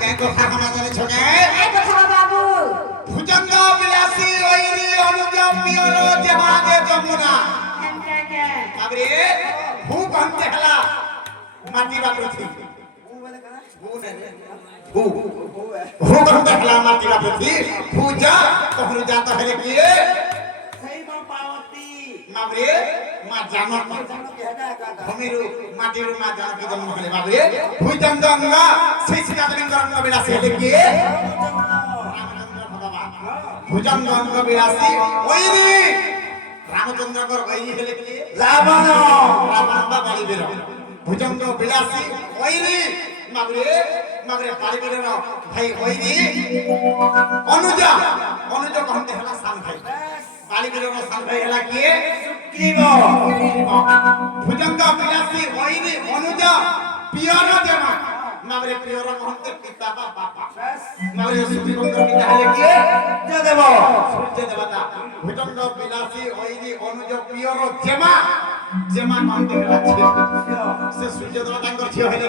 কাই কথা কোনা জানি ছকে এই কথা বাবু ভুজঙ্গ বিলাসী ওইরি অনুজম পিয়র জেমাগে যমুনা এমকে আবরে ভূ কন্তে হলা মাটি বাপরথি ভূ ভূ কন্তে হলা মাটি বাপরথি পূজা কখনো যাতা হলে কি সেই মা পার্বতী মাবরে মা জানক ভূমিরু মাটিরু মা জানকি জন্ম হলে মাবরে ভুজঙ্গ সেই শিকাদলিঙ্গরঙ্গ বিলাসী হলে কি ভুজঙ্গ অঙ্গ বিলাসী ওইরি রামচন্দ্রকর ওইরি হলে কি রাবণ রাবণ বা বালিবীর ভুজঙ্গ বিলাসী ওইরি মাবরে মাবরে বালিবীর ভাই ওইরি অনুজা অনুজা কহতে হলা সান ভাই বালিবীর সান ভাই হলা কি সুগ্রীব ভুজঙ্গ বিলাসী ওইরি অনুজা পিয়র জমা মাবরে পিয়র কহতে পিতা বা বাবা মাবরে সুগ্রীবঙ্গ পিতা হলে কি দেব সূর্য দেবতা ভুজঙ্গ বিলাসী ওইরি অনুজ পিয়র জেমা জেমা কহতে হলা ছিল সে সূর্য দেবতাঙ্কর ঝিও হলে